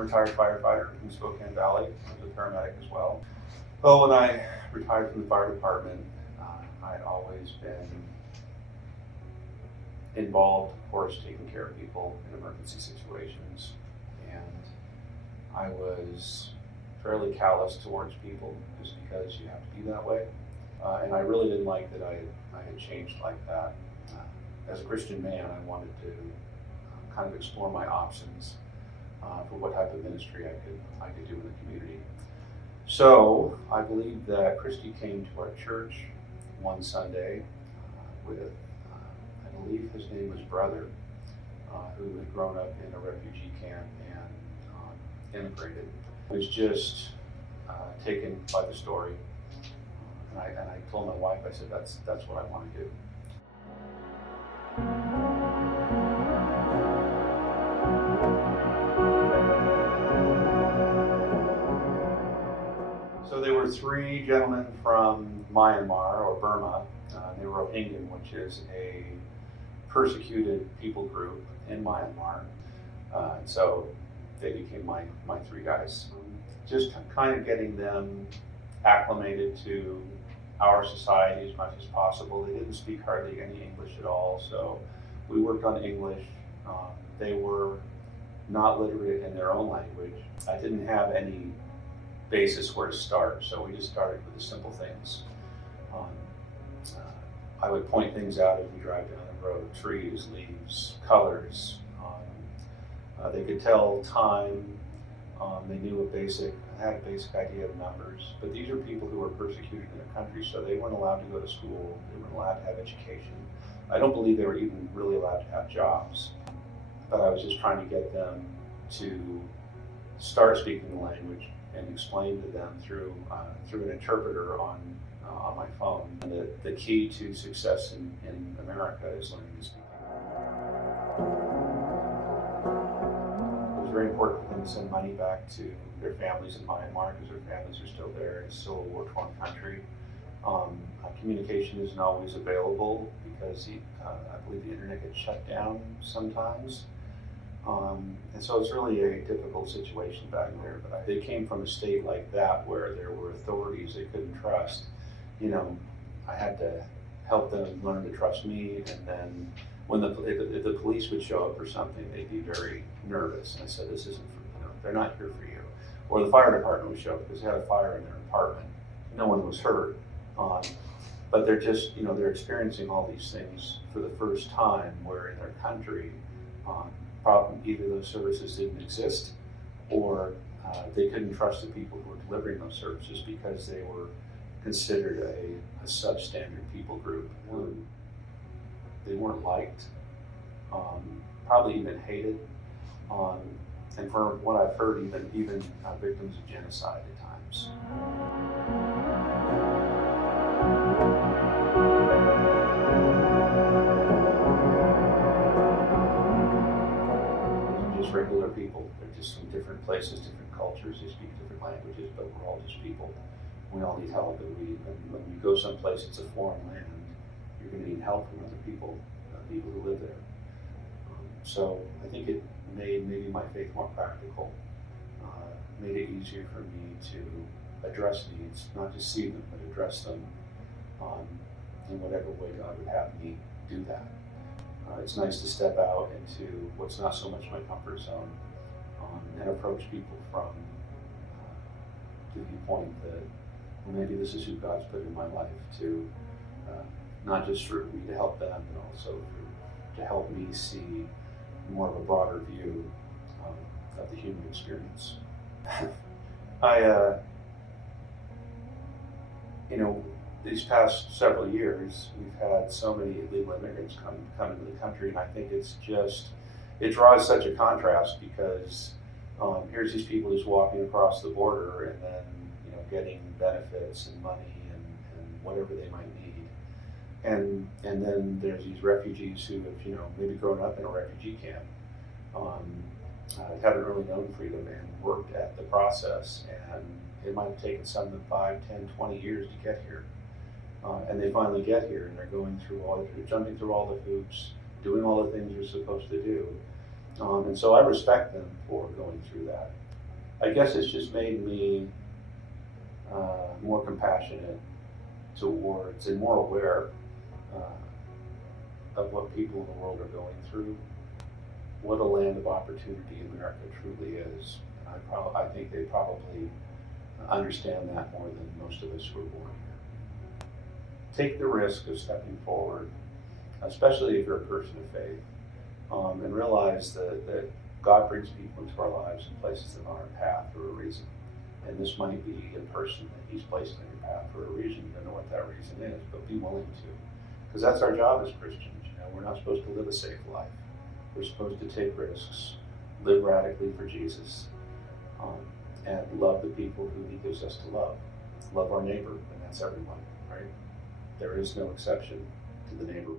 a retired firefighter in Spokane Valley. I was a paramedic as well. Well, when I retired from the fire department, I had always been involved, of course, taking care of people in emergency situations. And I was fairly callous towards people just because you have to be that way. And I really didn't like that I had changed like that. As a Christian man, I wanted to kind of explore my options for what type of ministry I could do in the community. So I believe that Christy came to our church one Sunday with, I believe his name was Brother, who had grown up in a refugee camp and immigrated. I was just taken by the story, and I told my wife, I said, that's what I want to do. So there were three gentlemen from Myanmar, or Burma. They were Rohingya, which is a persecuted people group in Myanmar. So they became my three guys. Just kind of getting them acclimated to our society as much as possible. They didn't speak hardly any English at all, so we worked on English. They were not literate in their own language. I didn't have any basis where to start, so we just started with the simple things. I would point things out as we drive down the road: trees, leaves, colors. They could tell time. They knew had a basic idea of numbers. But these are people who were persecuted in their country, so they weren't allowed to go to school. They weren't allowed to have education. I don't believe they were even really allowed to have jobs. But I was just trying to get them to start speaking the language and explain to them through an interpreter on my phone. And the key to success in America is learning to speak. It was very important for them to send money back to their families in Myanmar because their families are still there. It's still a war-torn country. Communication isn't always available because I believe the internet gets shut down sometimes. And so it's really a difficult situation back there. But they came from a state like that where there were authorities they couldn't trust. I had to help them learn to trust me, and then if the police would show up for something, they'd be very nervous. And I said, this isn't they're not here for you. Or the fire department would show up because they had a fire in their apartment. No one was hurt. But they're just, they're experiencing all these things for the first time, where in their country, either those services didn't exist, or they couldn't trust the people who were delivering those services because they were considered a substandard people group. They weren't liked, probably even hated, and from what I've heard, even victims of genocide at times. They're just regular people. They're just from different places, different cultures. They speak different languages, but we're all just people. We all need help, and when you go someplace it's a foreign land, you're going to need help from other people, people who live there. So I think it made maybe my faith more practical, made it easier for me to address needs, not just see them, but address them in whatever way God would have me do that. It's nice to step out into what's not so much my comfort zone and approach people from the viewpoint that, well, maybe this is who God's put in my life to not just for me to help them, but also to help me see more of a broader view of the human experience. These past several years, we've had so many illegal immigrants come into the country, and I think it draws such a contrast because here's these people just walking across the border and then getting benefits and money and whatever they might need. And then there's these refugees who have maybe grown up in a refugee camp, haven't really known freedom and worked at the process, and it might have taken some of them 5, 10, 20 years to get here. And they finally get here, and they're jumping through all the hoops, doing all the things you're supposed to do. And so I respect them for going through that. I guess it's just made me more compassionate towards and more aware of what people in the world are going through, what a land of opportunity America truly is. I think they probably understand that more than most of us who are born here. Take the risk of stepping forward, especially if you're a person of faith, and realize that God brings people into our lives and places them on our path for a reason. And this might be a person that He's placed on your path for a reason. You don't know what that reason is, but be willing to. Because that's our job as Christians. We're not supposed to live a safe life. We're supposed to take risks, live radically for Jesus, and love the people who He gives us to love. Love our neighbor, and that's everyone, right? There is no exception to the neighbor rule.